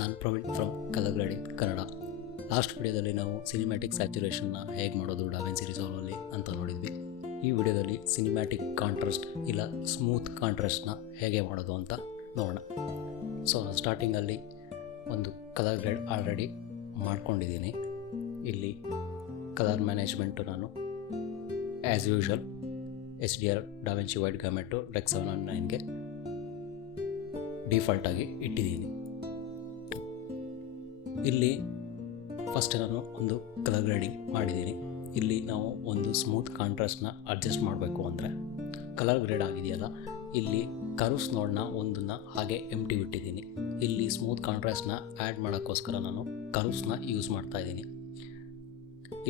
ನಾನು Praveen from colour grading Kannada. Last ವಿಡಿಯೋದಲ್ಲಿ ನಾವು ಸಿನಿಮ್ಯಾಟಿಕ್ ಸ್ಯಾಚುರೇಷನ್ನ ಹೇಗೆ ಮಾಡೋದು ಡಾವಿನ್ಸಿ ರಿಸಾಲ್ವಲ್ಲಿ ಅಂತ ನೋಡಿದ್ವಿ. ಈ ವಿಡಿಯೋದಲ್ಲಿ ಸಿನಿಮ್ಯಾಟಿಕ್ ಕಾಂಟ್ರಾಸ್ಟ್ ಇಲ್ಲ ಸ್ಮೂತ್ ಕಾಂಟ್ರಾಸ್ಟ್ನ ಹೇಗೆ ಮಾಡೋದು ಅಂತ ನೋಡೋಣ. ಸೊ ಸ್ಟಾರ್ಟಿಂಗಲ್ಲಿ ಒಂದು ಕಲರ್ ಗ್ರೇಡ್ ಆಲ್ರೆಡಿ ಮಾಡ್ಕೊಂಡಿದ್ದೀನಿ. ಇಲ್ಲಿ ಕಲರ್ ಮ್ಯಾನೇಜ್ಮೆಂಟು ನಾನು as usual HDR DaVinci white gamut rec 709ಗೆ ಡಿಫಾಲ್ಟಾಗಿ ಇಟ್ಟಿದ್ದೀನಿ. ಇಲ್ಲಿ ಫಸ್ಟ್ ನಾನು ಒಂದು ಕಲರ್ ಗ್ರೇಡಿಂಗ್ ಮಾಡಿದ್ದೀನಿ. ಇಲ್ಲಿ ನಾವು ಒಂದು ಸ್ಮೂತ್ ಕಾಂಟ್ರಾಸ್ಟ್ನ ಅಡ್ಜಸ್ಟ್ ಮಾಡಬೇಕು ಅಂದರೆ ಕಲರ್ ಗ್ರೇಡ್ ಆಗಿದೆಯಲ್ಲ, ಇಲ್ಲಿ ಕರ್ವ್ಸ್ ನೋಡನ್ನ ಒಂದನ್ನು ಹಾಗೆ ಎಂಟಿ ಬಿಟ್ಟಿದ್ದೀನಿ. ಇಲ್ಲಿ ಸ್ಮೂತ್ ಕಾಂಟ್ರಾಸ್ಟ್ನ ಆ್ಯಡ್ ಮಾಡೋಕ್ಕೋಸ್ಕರ ನಾನು ಕರ್ವ್ಸ್ನ ಯೂಸ್ ಮಾಡ್ತಾಯಿದ್ದೀನಿ.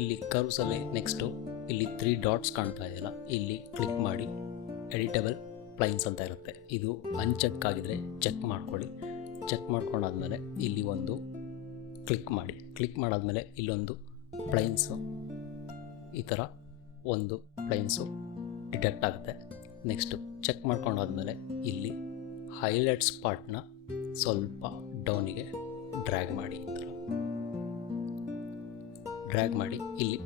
ಇಲ್ಲಿ ಕರ್ವ್ಸಲ್ಲಿ ನೆಕ್ಸ್ಟು ಇಲ್ಲಿ 3 ಡಾಟ್ಸ್ ಕಾಣ್ತಾ ಇದೆಯಲ್ಲ, ಇಲ್ಲಿ ಕ್ಲಿಕ್ ಮಾಡಿ ಎಡಿಟಬಲ್ ಪ್ಲೈನ್ಸ್ ಅಂತ ಇರುತ್ತೆ. ಇದು ಅನ್ಚೆಕ್ ಆಗಿದ್ರೆ ಚೆಕ್ ಮಾಡ್ಕೊಳ್ಳಿ. ಚೆಕ್ ಮಾಡ್ಕೊಂಡಾದ್ಮೇಲೆ ಇಲ್ಲಿ ಒಂದು ಕ್ಲಿಕ್ ಮಾಡಾದ್ಮೇಲೆ ಇಲ್ಲೊಂದು ಪ್ಲೈನ್ಸು ಈ ಥರ ಒಂದು ಪ್ಲೈನ್ಸು ಡಿಟೆಕ್ಟ್ ಆಗುತ್ತೆ. ನೆಕ್ಸ್ಟು ಚೆಕ್ ಮಾಡ್ಕೊಂಡಾದ್ಮೇಲೆ ಇಲ್ಲಿ ಹೈಲೈಟ್ಸ್ ಪಾರ್ಟ್ನ ಸ್ವಲ್ಪ ಡೌನಿಗೆ ಡ್ರ್ಯಾಗ್ ಮಾಡಿ. ಈ ಥರ ಡ್ರ್ಯಾಗ್ ಮಾಡಿ ಇಲ್ಲಿ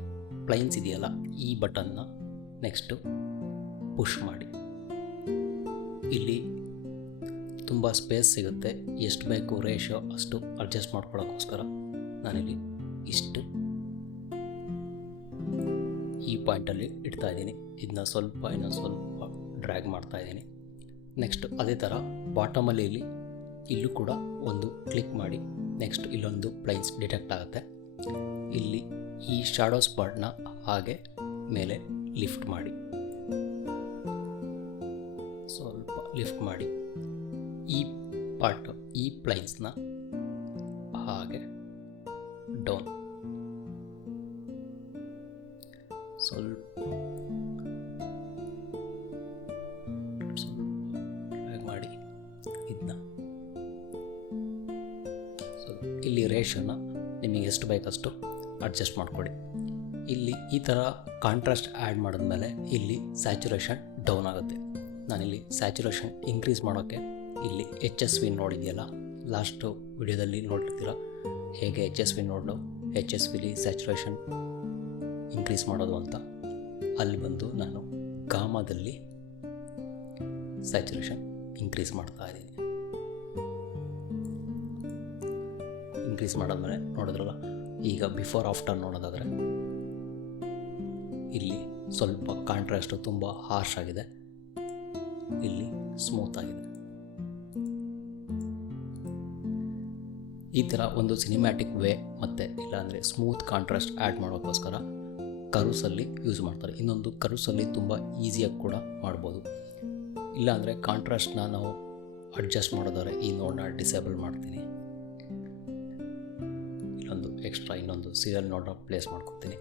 ಪ್ಲೈನ್ಸ್ ಇದೆಯಲ್ಲ, ಈ ಬಟನ್ನ ನೆಕ್ಸ್ಟು ಪುಷ್ ಮಾಡಿ. ಇಲ್ಲಿ ತುಂಬ ಸ್ಪೇಸ್ ಸಿಗುತ್ತೆ, ಎಷ್ಟು ಬೇಕು ರೇಷಿಯೋ ಅಷ್ಟು ಅಡ್ಜಸ್ಟ್ ಮಾಡ್ಕೊಳ್ಳೋಕ್ಕೋಸ್ಕರ ನಾನಿಲ್ಲಿ ಇಷ್ಟು ಈ ಪಾಯಿಂಟಲ್ಲಿ ಇಡ್ತಾಯಿದ್ದೀನಿ. ಇದನ್ನ ಇನ್ನೊಂದು ಸ್ವಲ್ಪ ಡ್ರ್ಯಾಗ್ ಮಾಡ್ತಾಯಿದ್ದೀನಿ. ನೆಕ್ಸ್ಟ್ ಅದೇ ಥರ ಬಾಟಮಲ್ಲಿ ಇಲ್ಲೂ ಕೂಡ ಒಂದು ಕ್ಲಿಕ್ ಮಾಡಿ ನೆಕ್ಸ್ಟ್ ಇಲ್ಲೊಂದು ಪ್ಲೈನ್ಸ್ ಡಿಟೆಕ್ಟ್ ಆಗುತ್ತೆ. ಇಲ್ಲಿ ಈ ಶಾಡೋಸ್ ಪಾರ್ಟ್ನ ಹಾಗೆ ಮೇಲೆ ಲಿಫ್ಟ್ ಮಾಡಿ, ಸ್ವಲ್ಪ ಲಿಫ್ಟ್ ಮಾಡಿ ಈ ಪಾರ್ಟ್ ಈ ಪ್ಲೈನ್ಸ್ನ ಹಾಗೆ ಡೌನ್ ಸ್ವಲ್ಪ ಮಾಡಿ ಇದನ್ನ ಸ್ವಲ್ಪ ಇಲ್ಲಿ ರೇಷನ್ನ ನಿಮಗೆ ಎಷ್ಟು ಬೇಕಷ್ಟು ಅಡ್ಜಸ್ಟ್ ಮಾಡಿಕೊಡಿ. ಇಲ್ಲಿ ಈ ಥರ ಕಾಂಟ್ರಾಸ್ಟ್ ಆ್ಯಡ್ ಮಾಡಿದ್ಮೇಲೆ ಇಲ್ಲಿ ಸ್ಯಾಚುರೇಷನ್ ಡೌನ್ ಆಗುತ್ತೆ. ನಾನಿಲ್ಲಿ ಸ್ಯಾಚುರೇಷನ್ ಇನ್ಕ್ರೀಸ್ ಮಾಡೋಕ್ಕೆ ಇಲ್ಲಿ HSV ನೋಡಿದೆಯಲ್ಲ, ಲಾಸ್ಟು ವಿಡಿಯೋದಲ್ಲಿ ನೋಡಿರ್ತೀರ ಹೇಗೆ HSV ನೋಡು HSVಲಿ ಸ್ಯಾಚುರೇಷನ್ ಇನ್ಕ್ರೀಸ್ ಮಾಡೋದು ಅಂತ. ಅಲ್ಲಿ ಬಂದು ನಾನು ಗಾಮಾದಲ್ಲಿ ಸ್ಯಾಚುರೇಷನ್ ಇನ್ಕ್ರೀಸ್ ಮಾಡ್ತಾ ಇದ್ದೀನಿ. ಇನ್ಕ್ರೀಸ್ ಮಾಡಾದ್ಮೇಲೆ ನೋಡಿದ್ರಲ್ಲ, ಈಗ ಬಿಫೋರ್ ಆಫ್ಟರ್ ನೋಡೋದಾದರೆ ಇಲ್ಲಿ ಸ್ವಲ್ಪ ಕಾಂಟ್ರಾಸ್ಟು ತುಂಬ ಹಾರ್ಶ್ ಆಗಿದೆ, ಇಲ್ಲಿ ಸ್ಮೂತ್ ಆಗಿದೆ. ಈ ಥರ ಒಂದು ಸಿನಿಮ್ಯಾಟಿಕ್ ವೇ ಮತ್ತು ಇಲ್ಲಾಂದರೆ ಸ್ಮೂತ್ ಕಾಂಟ್ರಾಸ್ಟ್ ಆ್ಯಡ್ ಮಾಡೋಕ್ಕೋಸ್ಕರ ಕರ್ವ್ಸಲ್ಲಿ ಯೂಸ್ ಮಾಡ್ತಾರೆ. ಇನ್ನೊಂದು ಕರ್ವ್ಸಲ್ಲಿ ತುಂಬ ಈಸಿಯಾಗಿ ಕೂಡ ಮಾಡ್ಬೋದು. ಇಲ್ಲಾಂದರೆ ಕಾಂಟ್ರಾಸ್ಟ್ನ ನಾವು ಅಡ್ಜಸ್ಟ್ ಮಾಡೋದಾದ್ರೆ ಈ ನೋಡನ್ನ ಡಿಸೇಬಲ್ ಮಾಡ್ತೀನಿ. ಇನ್ನೊಂದು ಸೀರಿಯಲ್ ನೋಡನ್ನ ಪ್ಲೇಸ್ ಮಾಡ್ಕೊತೀನಿ.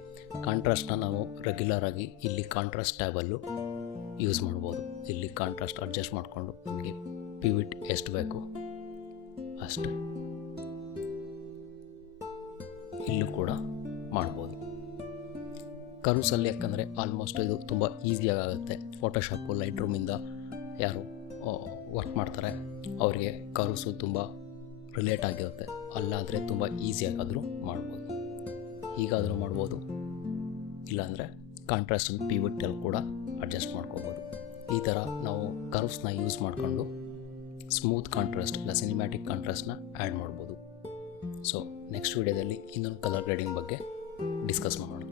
ಕಾಂಟ್ರಾಸ್ಟ್ನ ನಾವು ರೆಗ್ಯುಲರಾಗಿ ಇಲ್ಲಿ ಕಾಂಟ್ರಾಸ್ಟ್ ಟ್ಯಾಬಲ್ಲೂ ಯೂಸ್ ಮಾಡ್ಬೋದು. ಇಲ್ಲಿ ಕಾಂಟ್ರಾಸ್ಟ್ ಅಡ್ಜಸ್ಟ್ ಮಾಡಿಕೊಂಡು ನಮಗೆ ಪಿವಿಟ್ ಎಷ್ಟು ಬೇಕು ಅಷ್ಟು ಇಲ್ಲೂ ಕೂಡ ಮಾಡ್ಬೋದು. ಕರ್ವ್ಸಲ್ಲಿ ಯಾಕಂದರೆ ಆಲ್ಮೋಸ್ಟ್ ಇದು ತುಂಬ ಈಸಿಯಾಗುತ್ತೆ. ಫೋಟೋಶಾಪು ಲೈಟ್ ರೂಮಿಂದ ಯಾರು ವರ್ಕ್ ಮಾಡ್ತಾರೆ ಅವರಿಗೆ ಕರ್ವ್ಸು ತುಂಬ ರಿಲೇಟ್ ಆಗಿರುತ್ತೆ. ಅಲ್ಲಾದರೆ ತುಂಬ ಈಸಿಯಾಗಾದರೂ ಮಾಡ್ಬೋದು, ಹೀಗಾದರೂ ಮಾಡ್ಬೋದು. ಇಲ್ಲಾಂದರೆ ಕಾಂಟ್ರಾಸ್ಟನ್ನು ಪಿವಿಟಲ್ಲಿ ಕೂಡ ಅಡ್ಜಸ್ಟ್ ಮಾಡ್ಕೋಬೋದು. ಈ ಥರ ನಾವು ಕರ್ವ್ಸ್ನ ಯೂಸ್ ಮಾಡಿಕೊಂಡು ಸ್ಮೂತ್ ಕಾಂಟ್ರಾಸ್ಟ್ ಇಲ್ಲ ಸಿನಿಮ್ಯಾಟಿಕ್ ಕಾಂಟ್ರಾಸ್ಟ್ನ ಆ್ಯಡ್ ಮಾಡ್ಬೋದು. ಸೊ ನೆಕ್ಸ್ಟ್ ವಿಡಿಯೋದಲ್ಲಿ ಇನ್ನೊಂದು ಕಲರ್ ಗ್ರೇಡಿಂಗ್ ಬಗ್ಗೆ ಡಿಸ್ಕಸ್ ಮಾಡೋಣ.